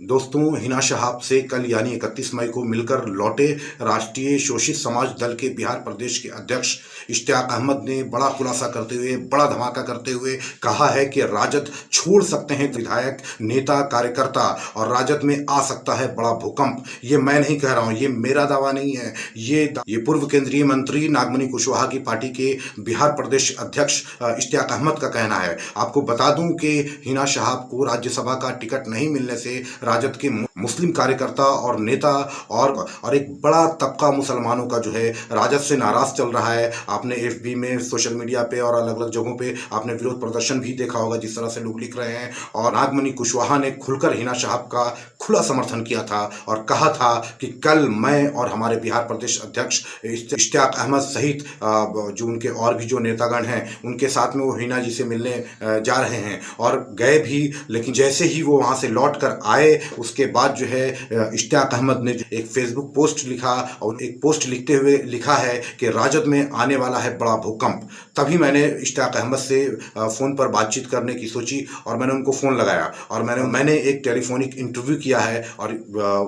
दोस्तों, हिना शहाब से कल यानी 31 मई को मिलकर लौटे राष्ट्रीय शोषित समाज दल के बिहार प्रदेश के अध्यक्ष इश्तियाक अहमद ने बड़ा खुलासा करते हुए, बड़ा धमाका करते हुए कहा है कि राजद छोड़ सकते हैं विधायक, नेता, कार्यकर्ता और राजद में आ सकता है बड़ा भूकंप। ये मैं नहीं कह रहा हूं, ये मेरा दावा नहीं है, ये पूर्व केंद्रीय मंत्री नागमणि कुशवाहा की पार्टी के बिहार प्रदेश अध्यक्ष इश्तियाक अहमद का कहना है। आपको बता दूं कि हिना शहाब को राज्यसभा का टिकट नहीं मिलने से राजद के मुस्लिम कार्यकर्ता और नेता और एक बड़ा तबका मुसलमानों का जो है राजद से नाराज चल रहा है। आपने एफबी में, सोशल मीडिया पे और अलग अलग जगहों पे आपने विरोध प्रदर्शन भी देखा होगा, जिस तरह से लोग लिख रहे हैं। और नागमणि कुशवाहा ने खुलकर हिना शहाब का खुला समर्थन किया था और कहा था कि कल मैं और हमारे बिहार प्रदेश अध्यक्ष इश्तियाक अहमद सहित जो उनके और भी जो नेतागण हैं उनके साथ में वो हिना जी से मिलने जा रहे हैं और गए भी। लेकिन जैसे ही वो वहां से लौट कर आए, उसके बाद जो है इश्तियाक अहमद ने एक फेसबुक पोस्ट लिखा और एक पोस्ट लिखते हुए लिखा है कि राजद में आने वाला है बड़ा भूकंप। तभी मैंने इश्तियाक अहमद से फ़ोन पर बातचीत करने की सोची और मैंने उनको फ़ोन लगाया और मैंने एक टेलीफोनिक इंटरव्यू किया है और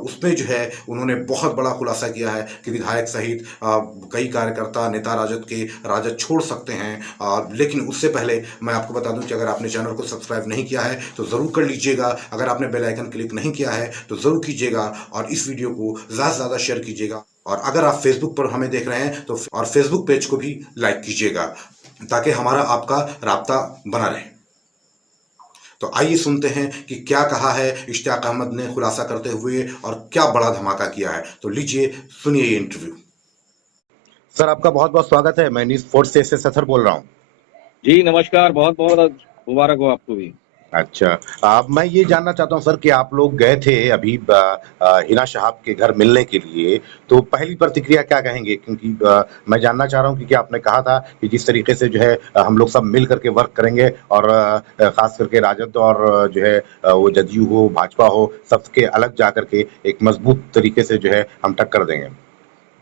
उसमें जो है उन्होंने बहुत बड़ा खुलासा किया है कि विधायक सहित कई कार्यकर्ता, नेता राजद छोड़ सकते हैं। लेकिन उससे पहले मैं आपको बता दूं कि अगर आपने चैनल को सब्सक्राइब नहीं किया है तो ज़रूर कर लीजिएगा। अगर आपने बेल आइकन क्लिक नहीं किया है तो ज़रूर कीजिएगा और इस वीडियो को ज़्यादा से ज़्यादा शेयर कीजिएगा। और अगर आप फेसबुक पर हमें देख रहे हैं तो और फेसबुक पेज को भी लाइक कीजिएगा ताकि हमारा आपका राब्ता बना रहे। तो आइए सुनते हैं कि क्या कहा है इश्तियाक अहमद ने खुलासा करते हुए और क्या बड़ा धमाका किया है। तो लीजिए सुनिए ये इंटरव्यू। सर, आपका बहुत बहुत स्वागत है। मैं न्यूज़ फोर्स से सथर बोल रहा हूँ। जी नमस्कार, बहुत बहुत मुबारक हो आपको भी। अच्छा, अब मैं ये जानना चाहता हूँ सर कि आप लोग गए थे अभी हिना शहाब के घर मिलने के लिए, तो पहली प्रतिक्रिया क्या कहेंगे? क्योंकि मैं जानना चाह रहा हूँ कि आपने कहा था कि जिस तरीके से जो है हम लोग सब मिल करके वर्क करेंगे और खास करके राजद और जो है वो जदयू हो, भाजपा हो, सबके अलग जा करके एक मजबूत तरीके से जो है हम टक्कर देंगे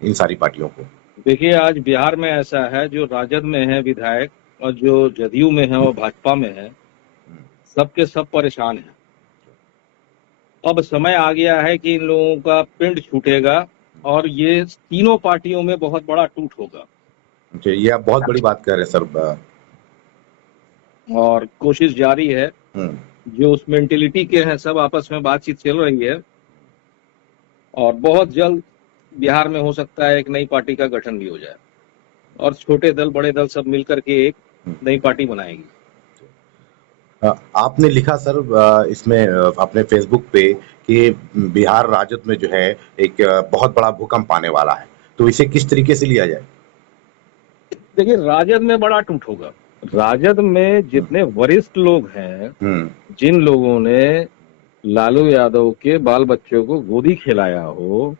इन सारी पार्टियों को। देखिए, आज बिहार में ऐसा है, जो राजद में है विधायक और जो जदयू में है और भाजपा में है, सबके सब परेशान हैं। अब समय आ गया है कि इन लोगों का पिंड छूटेगा और ये तीनों पार्टियों में बहुत बड़ा टूट होगा। ये आप बहुत बड़ी बात कह रहे हैं सर। और कोशिश जारी है, जो उस मेंटेलिटी के हैं सब आपस में बातचीत चल रही है और बहुत जल्द बिहार में हो सकता है एक नई पार्टी का गठन भी हो जाए और छोटे दल, बड़े दल सब मिलकर के एक नई पार्टी बनाएगी। आपने लिखा सर इसमें अपने फेसबुक पे कि बिहार राजद में जो है एक बहुत बड़ा भूकंप आने वाला है, तो इसे किस तरीके से लिया जाए? देखिए, राजद में बड़ा टूट होगा। राजद में जितने वरिष्ठ लोग हैं, जिन लोगों ने लालू यादव के बाल बच्चों को गोदी खिलाया हो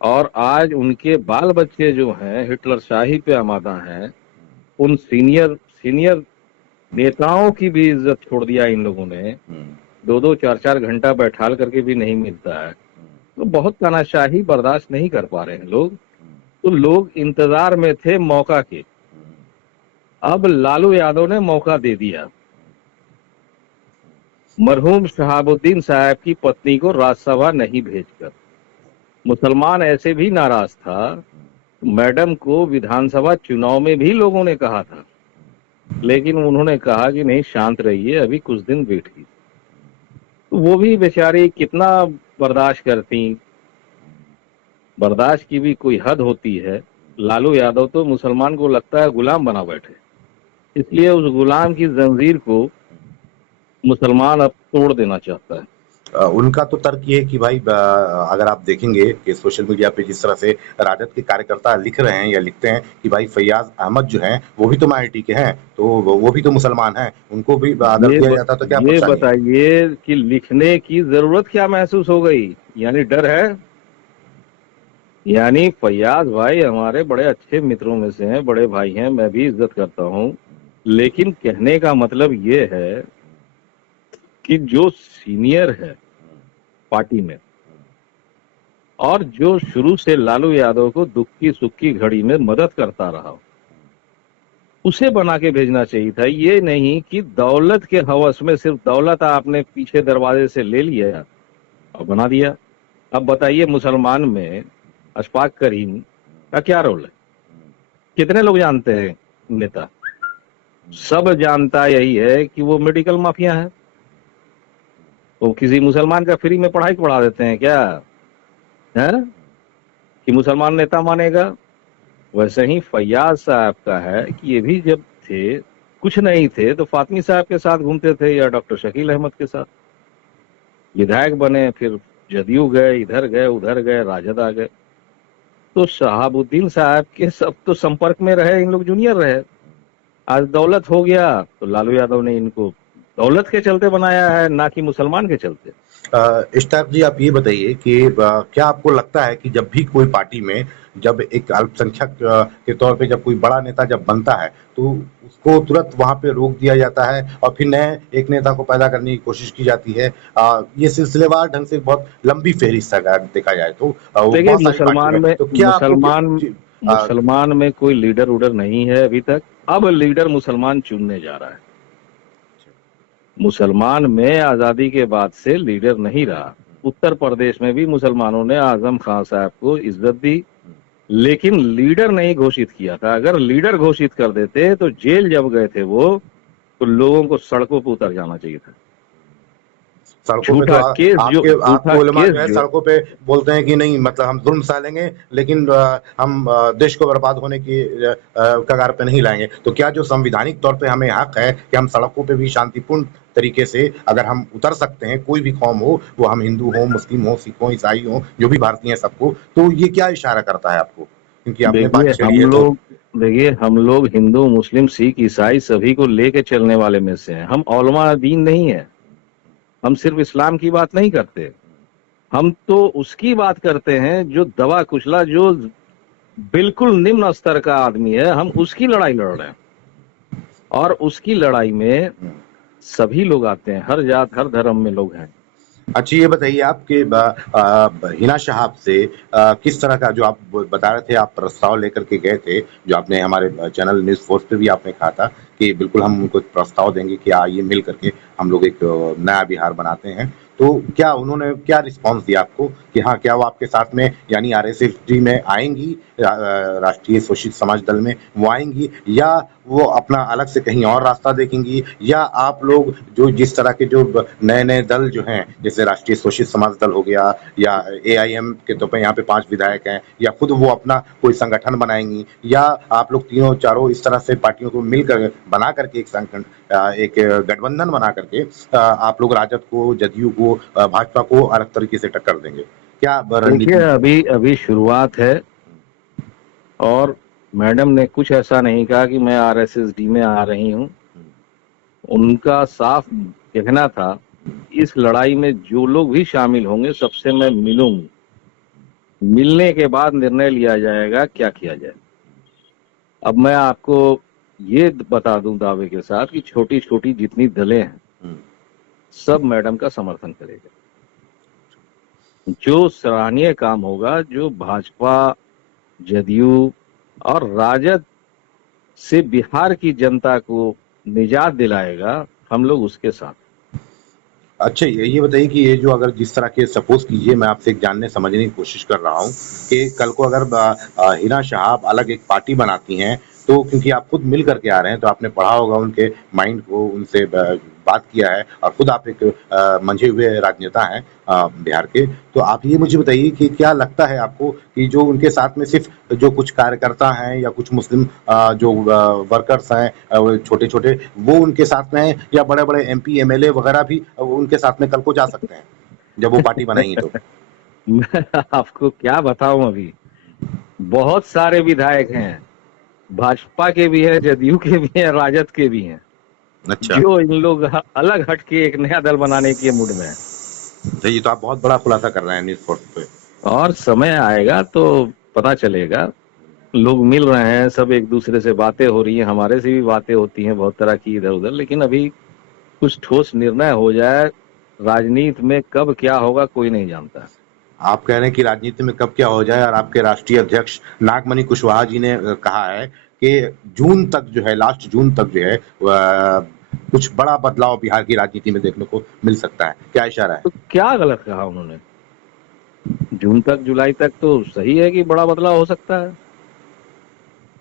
और आज उनके बाल बच्चे जो हैं हिटलर शाही पे आमादा हैं, उन सीनियर नेताओं की भी इज्जत छोड़ दिया इन लोगों ने। 2-2, 4-4 घंटा बैठाल करके भी नहीं मिलता है, तो बहुत तानाशाही बर्दाश्त नहीं कर पा रहे हैं लोग। तो लोग इंतजार में थे मौका के। अब लालू यादव ने मौका दे दिया। मरहूम शहाबुद्दीन साहब की पत्नी को राज्यसभा नहीं भेजकर मुसलमान ऐसे भी नाराज था। मैडम को विधानसभा चुनाव में भी लोगों ने कहा था, लेकिन उन्होंने कहा कि नहीं, शांत रहिए, अभी कुछ दिन बैठिए। तो वो भी बेचारी कितना बर्दाश्त करती। बर्दाश्त की भी कोई हद होती है। लालू यादव तो मुसलमान को लगता है गुलाम बना बैठे, इसलिए उस गुलाम की जंजीर को मुसलमान अब तोड़ देना चाहता है। उनका तो तर्क ये है कि भाई अगर आप देखेंगे कि सोशल मीडिया पे जिस तरह से राजद के कार्यकर्ता लिख रहे हैं या लिखते हैं कि भाई फैयाज अहमद जो हैं वो भी तो माइनॉरिटी के हैं, तो वो भी तो मुसलमान हैं, उनको भी अगर दिया जाता तो क्या ये बताइए कि लिखने की जरूरत क्या महसूस हो गई? यानी डर है? यानी फैयाज भाई हमारे बड़े अच्छे मित्रों में से हैं, बड़े भाई हैं, मैं भी इज्जत करता हूं, लेकिन कहने का मतलब ये है कि जो सीनियर है पार्टी में और जो शुरू से लालू यादव को दुख की सुख की घड़ी में मदद करता रहा, उसे बना के भेजना चाहिए था। ये नहीं कि दौलत के हवस में सिर्फ दौलत आपने पीछे दरवाजे से ले लिया और बना दिया। अब बताइए मुसलमान में अशफाक करीम का क्या रोल है? कितने लोग जानते हैं नेता? सब जानता यही है कि वो मेडिकल माफिया है। तो किसी मुसलमान का फ्री में पढ़ाई पढ़ा देते हैं क्या है कि मुसलमान नेता मानेगा? वैसे ही फैयाज साहब का है कि ये भी जब थे, कुछ नहीं थे तो फातमी साहब के साथ घूमते थे या डॉक्टर शकील अहमद के साथ। विधायक बने, फिर जदयू गए, इधर गए उधर गए, राजद आ गए। तो शहाबुद्दीन साहब के सब तो संपर्क में रहे, इन लोग जूनियर रहे। आज दौलत हो गया तो लालू यादव ने इनको दौलत के चलते बनाया है, ना कि मुसलमान के चलते। इश्ताक जी, आप ये बताइए कि क्या आपको लगता है कि जब भी कोई पार्टी में जब एक अल्पसंख्यक के तौर पे जब कोई बड़ा नेता जब बनता है तो उसको तुरंत वहां पे रोक दिया जाता है और फिर नए एक नेता को पैदा करने की कोशिश की जाती है? ये सिलसिलेवार ढंग से बहुत लंबी फहरिस्त है अगर देखा जाए तो देखिए बहुत सारी पार्टियों में। तो क्या आपको मुसलमान में कोई लीडर उडर नहीं है अभी तक। अब लीडर मुसलमान चुनने जा रहा है। मुसलमान में आजादी के बाद से लीडर नहीं रहा। उत्तर प्रदेश में भी मुसलमानों ने आजम खान साहब को इज्जत दी, लेकिन लीडर नहीं घोषित किया था। अगर लीडर घोषित कर देते तो जेल जब गए थे वो, तो लोगों को सड़कों पर उतर जाना चाहिए था। सड़कों पे तो आपको उलमा जो है सड़कों पे बोलते हैं कि नहीं, मतलब हम जुल्म सहलेंगे लेकिन हम देश को बर्बाद होने की कगार पे नहीं लाएंगे। तो क्या जो संवैधानिक तौर पे हमें हक है कि हम सड़कों पे भी शांतिपूर्ण तरीके से अगर हम उतर सकते हैं, कोई भी कौम हो, वो हम हिंदू हो, मुस्लिम हो, सिख हो, ईसाई हो, जो भी भारतीय हैं सबको, तो ये क्या इशारा करता है आपको? क्योंकि आपने बात छेड़ी है तो देखिए, हम लोग हिंदू मुस्लिम सिख ईसाई सभी को लेके चलने वाले में से हैं। हम औलमा दीन नहीं है। हम सिर्फ इस्लाम की बात नहीं करते, हम तो उसकी बात करते हैं जो दवा कुचला, जो बिल्कुल निम्न स्तर का आदमी है, हम उसकी लड़ाई लड़ रहे हैं। और उसकी लड़ाई में सभी लोग आते हैं, हर जात हर धर्म में लोग हैं। अच्छा, ये बताइए आपके हिना शहाब से किस तरह का, जो आप बता रहे थे आप प्रस्ताव लेकर के गए थे, जो आपने हमारे चैनल न्यूज़ फोर्स पे भी आपने कहा था कि बिल्कुल हम उनको एक प्रस्ताव देंगे कि आइए मिल करके हम लोग एक नया बिहार बनाते हैं। तो क्या उन्होंने क्या रिस्पांस दिया आपको कि हाँ, क्या वो आपके साथ में यानी आरएसएस में आएंगी, राष्ट्रीय शोषित समाज दल में वो आएंगी, या वो अपना अलग से कहीं और रास्ता देखेंगी, या आप लोग जो जिस तरह के जो नए नए दल जो हैं, जैसे राष्ट्रीय शोषित समाज दल हो गया या एआईएम के तौर पर यहाँ पे 5 विधायक हैं, या खुद वो अपना कोई संगठन बनाएंगी, या आप लोग तीनों चारों इस तरह से पार्टियों को मिलकर बना करके एक संगठन, एक गठबंधन बना करके आप लोग राजद को, जदयू को, भाजपा को अलग तरीके से टक्कर देंगे? क्या देखिए, अभी शुरुआत है और मैडम ने कुछ ऐसा नहीं कहा कि मैं आरएसएसडी में आ रही हूँ। उनका साफ कहना था इस लड़ाई में जो लोग भी शामिल होंगे सबसे मैं मिलूंगी, मिलने के बाद निर्णय लिया जाएगा क्या किया जाए। अब मैं आपको ये बता दूं दावे के साथ कि छोटी छोटी जितनी दलें हैं सब मैडम का समर्थन करेगा। जो सराहनीय काम होगा, जो भाजपा, जदयू और राजद से बिहार की जनता को निजात दिलाएगा, हम लोग उसके साथ। अच्छा, ये बताइए कि ये जो अगर जिस तरह के सपोज कीजिए, मैं आपसे जानने समझने की कोशिश कर रहा हूँ कि कल को अगर हिना शहाब अलग एक पार्टी बनाती हैं, तो क्योंकि आप खुद मिल करके आ रहे हैं तो आपने पढ़ा होगा उनके माइंड को, उनसे बात किया है और खुद आप एक मंझे हुए राजनेता हैं बिहार के। तो आप ये मुझे बताइए कि क्या लगता है आपको कि जो उनके साथ में सिर्फ जो कुछ कार्यकर्ता हैं या कुछ मुस्लिम जो वर्कर्स हैं छोटे छोटे, वो उनके साथ में हैं, या बड़े बड़े एमपी एमएलए वगैरह भी उनके साथ में कल को जा सकते हैं जब वो पार्टी बनाएंगी? तो मैं आपको क्या बताऊं, अभी बहुत सारे विधायक हैं, भाजपा के भी हैं, जदयू के भी हैं, राजद के भी हैं। अच्छा, जो इन लोग अलग हट के एक नया दल बनाने के मूड में है। ये तो आप बहुत बड़ा खुलासा कर रहे हैं न्यूज़ फोर्स पे। और समय आएगा तो पता चलेगा। लोग मिल रहे हैं, सब एक दूसरे से बातें हो रही हैं, हमारे से भी बातें होती हैं बहुत तरह की इधर उधर, लेकिन अभी कुछ ठोस निर्णय हो जाए। राजनीति में कब क्या होगा कोई नहीं जानता। आप कह रहे हैं कि राजनीति में कब क्या हो जाए, और आपके राष्ट्रीय अध्यक्ष नागमणि कुशवाहा जी ने कहा है कि जून तक जो है, लास्ट जून तक जो है कुछ बड़ा बदलाव बिहार की राजनीति में देखने को मिल सकता है, क्या इशारा है? तो क्या गलत कहा उन्होंने? जून तक जुलाई तक तो सही है कि बड़ा बदलाव हो सकता है।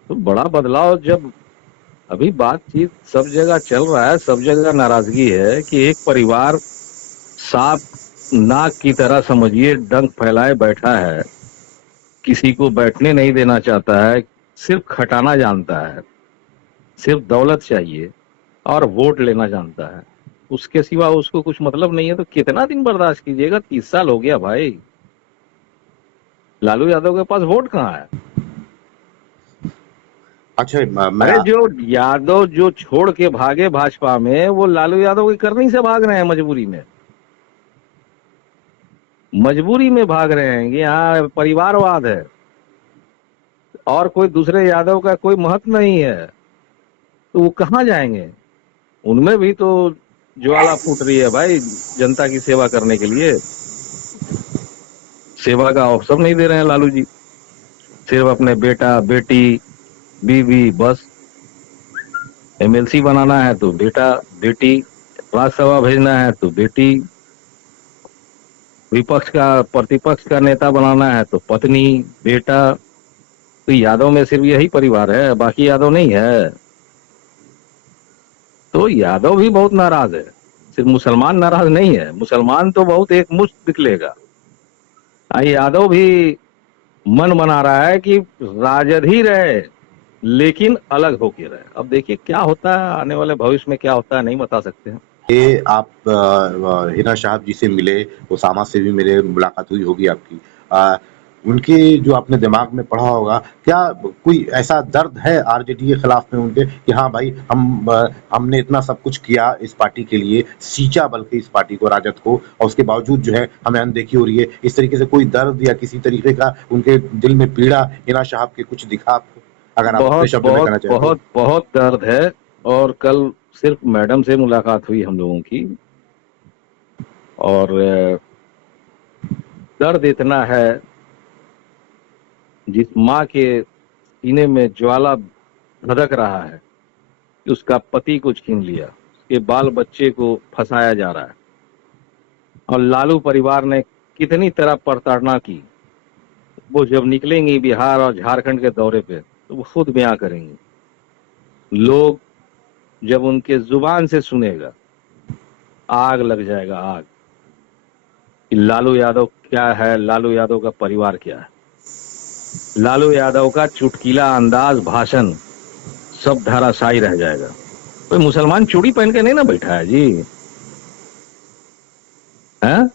तो बड़ा बदलाव जब अभी बातचीत सब जगह चल रहा है, सब जगह नाराजगी है कि एक परिवार सांप नाक की तरह समझिए डंक फैलाए बैठा है, किसी को बैठने नहीं देना चाहता है, सिर्फ खटाना जानता है, सिर्फ दौलत चाहिए और वोट लेना जानता है, उसके सिवा उसको कुछ मतलब नहीं है। तो कितना दिन बर्दाश्त कीजिएगा? 30 साल हो गया भाई। लालू यादव के पास वोट कहाँ है? अच्छा, मैं अरे जो यादव जो छोड़ के भागे भाजपा में, वो लालू यादव की करनी से भाग रहे हैं, मजबूरी में। मजबूरी में भाग रहे हैं कि यहाँ परिवारवाद है और कोई दूसरे यादव का कोई महत्व नहीं है, तो वो कहाँ जाएंगे? उनमें भी तो ज्वाला फूट रही है भाई, जनता की सेवा करने के लिए। सेवा का अवसर नहीं दे रहे हैं लालू जी, सिर्फ अपने बेटा बेटी बीवी, बस। एमएलसी बनाना है तो बेटा बेटी, राज्यसभा भेजना है तो बेटी, विपक्ष का प्रतिपक्ष का नेता बनाना है तो पत्नी बेटा। तो यादव में सिर्फ यही परिवार है, बाकी यादव नहीं है। तो यादव भी बहुत नाराज है, सिर्फ मुसलमान नाराज नहीं है। मुसलमान तो बहुत एक मुश्त निकलेगा। यादव भी मन बना रहा है कि राजद ही रहे लेकिन अलग होके रहे। अब देखिए क्या होता है, आने वाले भविष्य में क्या होता है नहीं बता सकते हैं। ये आप हिना साहब जी से मिले, ओसामा से भी मिले, मुलाकात हुई होगी आपकी। उनके जो आपने दिमाग में पढ़ा होगा, क्या कोई ऐसा दर्द है आरजेडी के खिलाफ में उनके कि हाँ भाई हमने इतना सब कुछ किया इस पार्टी के लिए, सींचा बल्कि इस पार्टी को, राजद को, और उसके बावजूद जो है हमें अनदेखी हो रही है। इस तरीके से कोई दर्द या किसी तरीके का उनके दिल में पीड़ा हिना साहब के कुछ दिखा आपको, अगर आप अपने शब्दों में कहना चाहें तो? बहुत बहुत दर्द है। और कल सिर्फ मैडम से मुलाकात हुई हम लोगों की, और दर्द इतना है, जिस माँ के सीने में ज्वाला भड़क रहा है कि उसका पति को छीन लिया, उसके बाल बच्चे को फंसाया जा रहा है, और लालू परिवार ने कितनी तरह प्रताड़ना की। वो जब निकलेंगी बिहार और झारखंड के दौरे पे तो वो खुद बयां करेंगी। लोग जब उनके जुबान से सुनेगा, आग लग जाएगा, आग, कि लालू यादव क्या है, लालू यादव का परिवार क्या है। लालू यादव का चुटकीला अंदाज, भाषण सब धराशायी रह जाएगा। कोई मुसलमान चूड़ी पहन के नहीं ना बैठा है जी, है?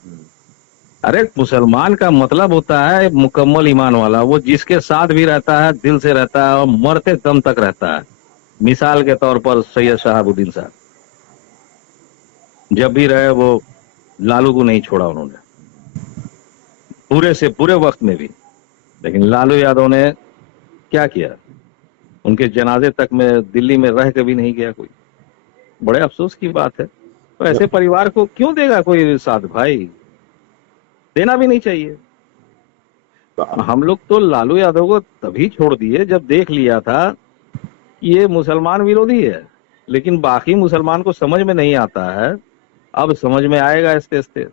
अरे मुसलमान का मतलब होता है मुकम्मल ईमान वाला, वो जिसके साथ भी रहता है दिल से रहता है और मरते दम तक रहता है। मिसाल के तौर पर सैयद शहाबुद्दीन साहब जब भी रहे वो लालू को नहीं छोड़ा उन्होंने, पूरे से पूरे वक्त में भी। लेकिन लालू यादव ने क्या किया, उनके जनाजे तक में दिल्ली में रह के भी नहीं गया कोई। बड़े अफसोस की बात है। तो ऐसे परिवार को क्यों देगा कोई साथ भाई? देना भी नहीं चाहिए। हम लोग तो लालू यादव को तभी छोड़ दिए जब देख लिया था कि ये मुसलमान विरोधी है, लेकिन बाकी मुसलमान को समझ में नहीं आता है। अब समझ में आएगा आहिस्ते आहिस्ते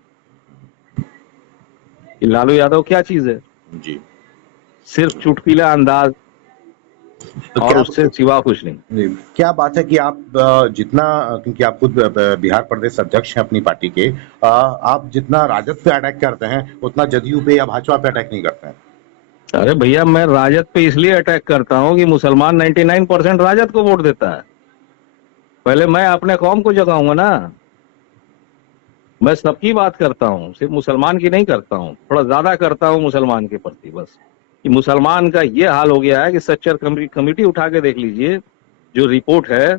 कि लालू यादव क्या चीज है जी। सिर्फ चुटकीला अंदाज तो और उससे सिवा कुछ नहीं। क्या बात है कि आप जितना, क्योंकि आप खुद बिहार प्रदेश अध्यक्ष हैं अपनी पार्टी के, आप जितना राजद पे अटैक करते हैं उतना जदयू पे या भाजपा पे अटैक नहीं करते हैं। अरे भैया, मैं राजद पे इसलिए अटैक करता हूं कि मुसलमान 99% राजद को वोट देता है। पहले मैं अपने कौम को जगाऊंगा ना। मैं सबकी बात करता हूं, सिर्फ मुसलमान की नहीं करता हूं, थोड़ा ज्यादा करता हूं मुसलमान के प्रति। बस कि मुसलमान का ये हाल हो गया है कि सच्चर कमेटी उठा के देख लीजिए, जो रिपोर्ट है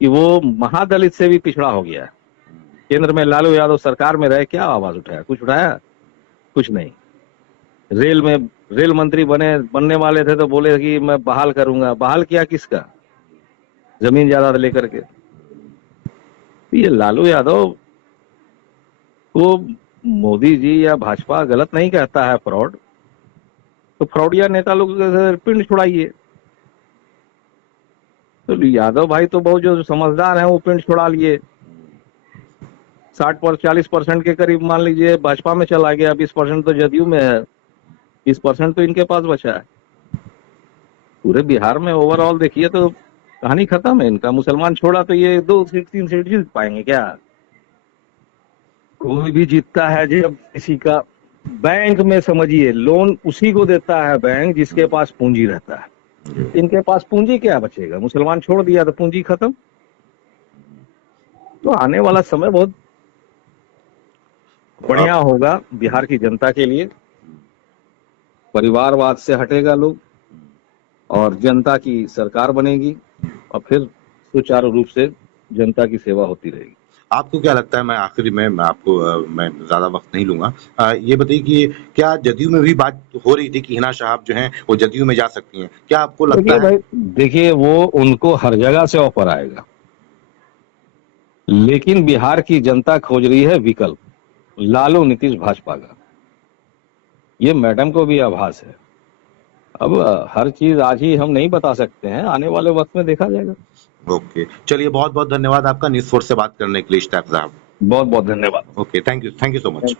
कि वो महादलित से भी पिछड़ा हो गया है। केंद्र में लालू यादव सरकार में रहे, क्या आवाज उठाया? कुछ उठाया? कुछ नहीं। रेल मंत्री बनने वाले थे तो बोले कि मैं बहाल करूंगा। बहाल किया किसका? जमीन जायदाद लेकर के। ये लालू यादव को मोदी जी या भाजपा गलत नहीं कहता है फ्रॉड, तो फ्रॉडिया नेता लोग पिंड छुड़ाइए। तो यादव भाई तो बहुत जो समझदार है वो पिंड छुड़ा लिए। 40% के करीब मान लीजिए भाजपा में चला गया, 20% तो जदयू में है, 20% तो इनके पास बचा है। पूरे बिहार में ओवरऑल देखिए तो कहानी खत्म है इनका। मुसलमान छोड़ा तो ये 2 सीट 3 सीट जीत पाएंगे क्या? कोई भी जीतता है जब किसी का बैंक में, समझिए लोन उसी को देता है बैंक जिसके पास पूंजी रहता है। इनके पास पूंजी क्या बचेगा? मुसलमान छोड़ दिया तो पूंजी खत्म। तो आने वाला समय बहुत बढ़िया होगा बिहार की जनता के लिए। परिवारवाद से हटेगा लोग और जनता की सरकार बनेगी और फिर सुचारू रूप से जनता की सेवा होती रहेगी। आपको क्या लगता है, मैं आखिरी में मैं आपको मैं ज्यादा वक्त नहीं लूंगा, ये बताइए कि क्या जदयू में भी बात हो रही थी कि हिना शहाब जो हैं वो जदयू में जा सकती हैं? क्या आपको लगता है? देखिए वो उनको हर जगह से ऑफर आएगा, लेकिन बिहार की जनता खोज रही है विकल्प, लालू नीतीश भाजपा का। ये मैडम को भी आभास है। अब हर चीज आज ही हम नहीं बता सकते हैं, आने वाले वक्त में देखा जाएगा। ओके, चलिए बहुत बहुत धन्यवाद आपका न्यूज़ 4 से बात करने के लिए इश्तियाक साहब। बहुत बहुत धन्यवाद। Okay, thank you so much.